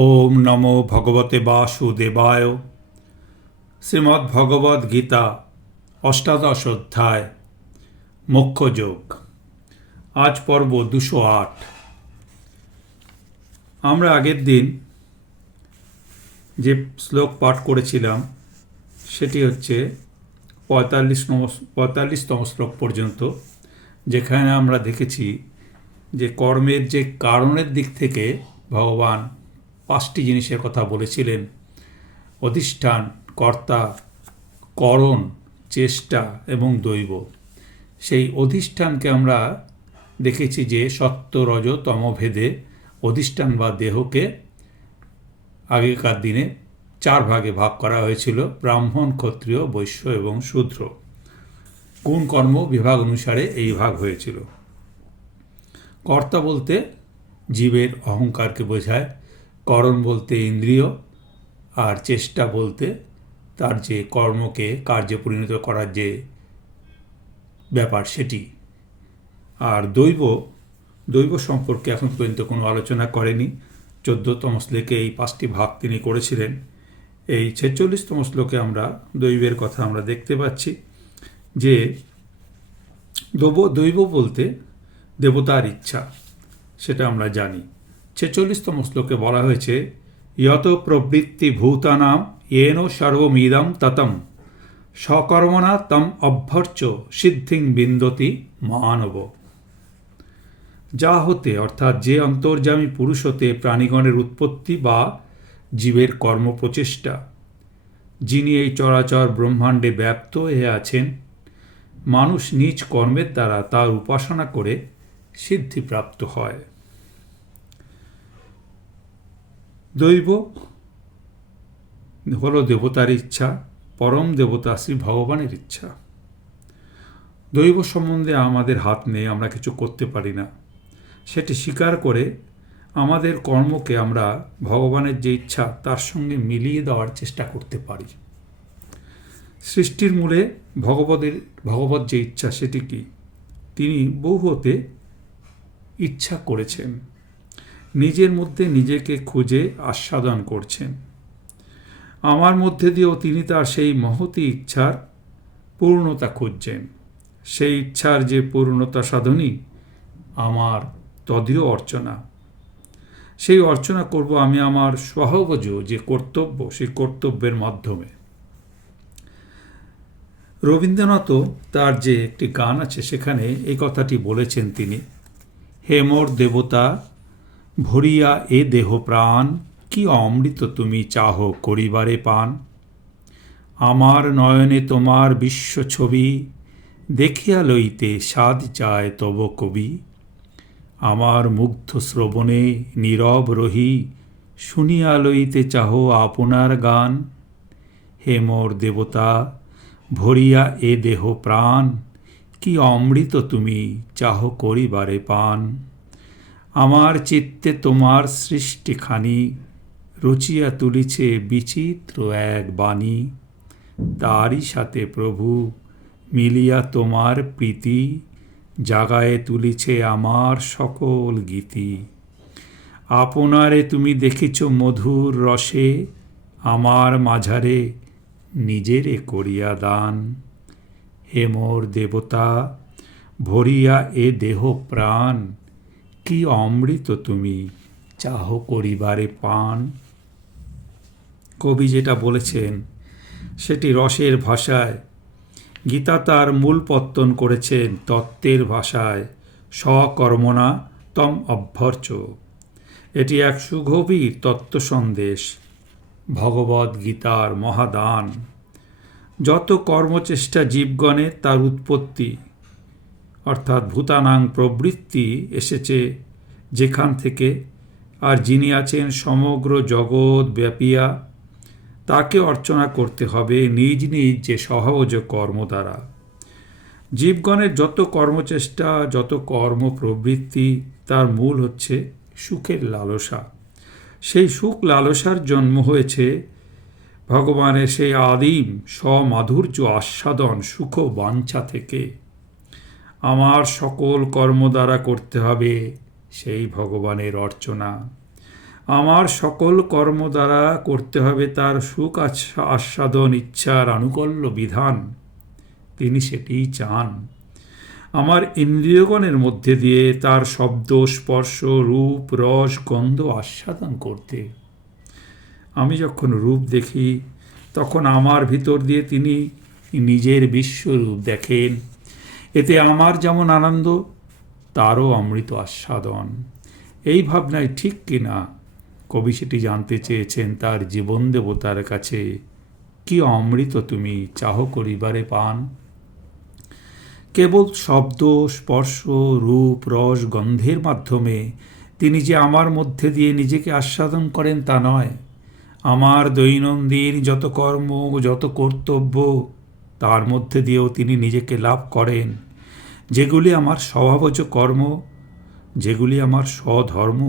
ওম নমো ভগবতে বাসুদেবায়। শ্রীমদ্ ভগবদ গীতা, অষ্টাদশ অধ্যায়, মোক্ষযোগ। আজ পর্ব দুশো আট। আমরা আগের দিন যে শ্লোক পাঠ করেছিলাম, সেটি হচ্ছে পঁয়তাল্লিশ নম, পঁয়তাল্লিশতম শ্লোক পর্যন্ত, যেখানে আমরা দেখেছি যে কর্মের যে কারণের দিক থেকে ভগবান পাঁচটি জিনিসের কথা বলেছিলেন। অধিষ্ঠান, কর্তা, করণ, চেষ্টা এবং দৈব। সেই অধিষ্ঠানকে আমরা দেখেছি যে সত্য, রজ, তম, ভেদে অধিষ্ঠান বা দেহকে আগেকার দিনে চার ভাগে ভাগ করা হয়েছিল, ব্রাহ্মণ, ক্ষত্রিয়, বৈশ্য এবং শূদ্র। কোন কর্ম বিভাগ অনুসারে এই ভাগ হয়েছিল? কর্তা বলতে জীবের অহংকারকে বোঝায় করণ বলতে ইন্দ্রিয় আর চেষ্টা বলতে তার যে কর্মকে কার্যে পরিণত করার যে ব্যাপার সেটি। আর দৈব দৈব সম্পর্কে এখন পর্যন্ত কোনো আলোচনা করেনি। চোদ্দতম শ্লোকে এই পাঁচটি ভাগ তিনি করেছিলেন। এই ছেচল্লিশতম শ্লোকে আমরা দৈবের কথা আমরা দেখতে পাচ্ছি যে দৈব দৈব বলতে দেবতার ইচ্ছা, সেটা আমরা জানি। ছেচল্লিশতম শ্লোকে বলা হয়েছে, যত প্রবৃত্তি ভূতানাম येन সর্বমিদম ততম। সকর্মণা তম অভ্যর্চ সিদ্ধিং বিন্দতি মানব। যা হতে, অর্থাৎ যে অন্তর্যামী পুরুষ হতে প্রাণীগণের উৎপত্তি বা জীবের কর্ম প্রচেষ্টা। যিনি এই চরাচর ব্রহ্মাণ্ডে ব্যপ্ত হয়ে আছেন, মানুষ নিজ কর্মের দ্বারা তার উপাসনা করে সিদ্ধিপ্রাপ্ত হয়। দৈব, হল দেবতার ইচ্ছা, পরম দেবতা শ্রী ভগবানের ইচ্ছা। দৈব সম্বন্ধে আমাদের হাত নেই, আমরা কিছু করতে পারি না। সেটি স্বীকার করে আমাদের কর্মকে আমরা ভগবানের যে ইচ্ছা, তার সঙ্গে মিলিয়ে দেওয়ার চেষ্টা করতে পারি। সৃষ্টির মূলে ভগবতের ভগবত যে ইচ্ছা, সেটি কি? তিনি বহু হতে ইচ্ছা করেছেন। নিজের মধ্যে নিজেকে খুঁজে আস্বাদন করছেন। আমার মধ্যে দিয়েও তিনি তার সেই মহতি ইচ্ছার পূর্ণতা খুঁজছেন। সেই ইচ্ছার যে পূর্ণতা সাধনই আমার তদীয় অর্চনা। সেই অর্চনা করব আমি আমার সহবজ যে কর্তব্য, সেই কর্তব্যের মাধ্যমে। রবীন্দ্রনাথও তার যে একটি গান আছে, সেখানে এই কথাটি বলেছেন তিনি, হে মোর দেবতা ভরিয়া এ দেহ প্রাণ, কি অমৃত তুমি চাহ করিবারে পান। আমার নয়নে তোমার বিশ্ব ছবি, দেখিয়া লইতে স্বাদ চায় তব কবি। আমার মুগ্ধ শ্রবণে নীরব রহি, শুনিয়া লইতে চাহ আপনার গান। হে মোর দেবতা, ভরিয়া এ দেহ প্রাণ, কি অমৃত তুমি চাহ করিবারে পান। আমার চিত্তে তোমার সৃষ্টিখানি, রচিয়া তুলিছে বিচিত্র এক বাণী। তারই সাথে প্রভু মিলিয়া তোমার প্রীতি, জাগায়ে তুলিছে আমার সকল গীতি। আপনারে তুমি দেখিছ মধুর রসে, আমার মাঝারে নিজেরে করিয়া দান। হে মোর দেবতা, ভরিয়া এ দেহ প্রাণ কি অমৃত তুমি? চাহ করিবারে পান। কবি যেটা বলেছেন, সেটি রসের ভাষায়। গীতা তার মূল পত্তন করেছেন তত্ত্বের ভাষায়। স্বকর্মণা তম অভ্যর্চ এটি এক সুগভীর তত্ত্ব সন্দেশ ভগবদ গীতার মহাদান। যত কর্মচেষ্টা জীবগণের তার উৎপত্তি অর্থাৎ ভূতানাং প্রবৃত্তি এসেছে যেখান থেকে আর যিনি আছেন সমগ্র জগৎ ব্যাপিয়া, তাকে অর্চনা করতে হবে নিজ নিজ যে সহজ কর্ম দ্বারা। জীবগণের যত কর্মচেষ্টা, যত কর্ম প্রবৃত্তি, তার মূল হচ্ছে সুখের লালসা। সেই সুখ লালসার জন্ম হয়েছে ভগবানের সেই আদিম, স্বমাধুর্য আস্বাদন সুখ বাঞ্ছা থেকে। আমার সকল কর্ম দ্বারা করতে হবে, সেই ভগবানের অর্চনা। আমার সকল কর্ম দ্বারা করতে হবে তার সুখ আচ্ছা- আস্বাদন, ইচ্ছার আনুকল্য বিধান। তিনি সেটিই চান। আমার ইন্দ্রিয়গণের মধ্যে দিয়ে তার শব্দ, স্পর্শ, রূপ, রস, গন্ধ আস্বাদন করতে। আমি যখন রূপ দেখি, তখন আমার ভিতর দিয়ে তিনি নিজের বিশ্বরূপ দেখেন। এতে আমার যেমন আনন্দ, তারও অমৃত আস্বাদন। এই ভাবনায় ঠিক কিনা? কবি সেটি জানতে চেয়েছেন তার জীবন দেবতার কাছে। কি অমৃত তুমি চাহ করিবারে পান? কেবল শব্দ, স্পর্শ, রূপ, রস, গন্ধের মাধ্যমে তিনি যে আমার মধ্যে দিয়ে নিজেকে আস্বাদন করেন তা নয়। আমার দৈনন্দিন যত কর্ম, যত কর্তব্য তার মধ্যে দিয়েও তিনি নিজেকে লাভ করেন। যেগুলি আমার স্বভাবজ কর্ম, যেগুলি আমার স্বধর্ম,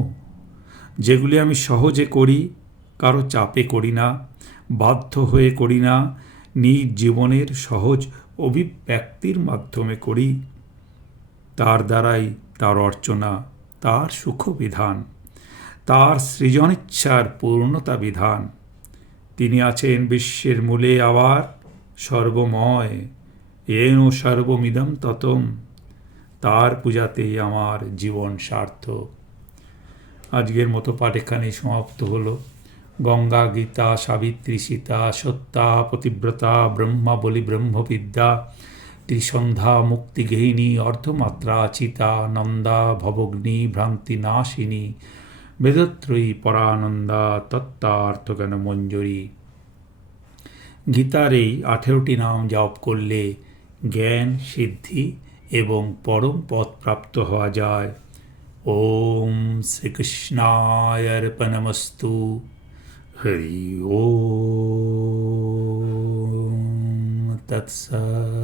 যেগুলি আমি সহজে করি, কারও চাপে করি না, বাধ্য হয়ে করি না, নিজ জীবনের সহজ অভিব্যক্তির মাধ্যমে করি। তার দ্বারাই তার অর্চনা, তার সুখবিধান, তার সৃজনিচ্ছার পূর্ণতা বিধান। তিনি আছেন বিশ্বের মূলে আবার সর্বময়, এন সর্বমিদম ততম, তার পূজাতেই আমার জীবন সার্থক। আজকের মতো পাঠ এখানেই সমাপ্ত হলো। গঙ্গা, গীতা, সাবিত্রী, সীতা, সত্তা, পতিব্রতা, ব্রহ্মা, বলি, ব্রহ্মবিদ্যা, ত্রিসন্ধ্যা মুক্তিগেহিনী অর্ধমাত্রা, চিতা, নন্দা, ভবগ্নি, ভ্রান্তি, নাশিনী, বেদত্রয়ী, পরানন্দা তত্ত্বার্থজ্ঞান মঞ্জুরি গীতার এই আঠেরোটি নাম জপ করলে জ্ঞান, সিদ্ধি এবং পরম পথ প্রাপ্ত হওয়া যায়। ওম শ্রীকৃষ্ণায় অর্পণমস্তু। হরি ওম। তৎসৎ।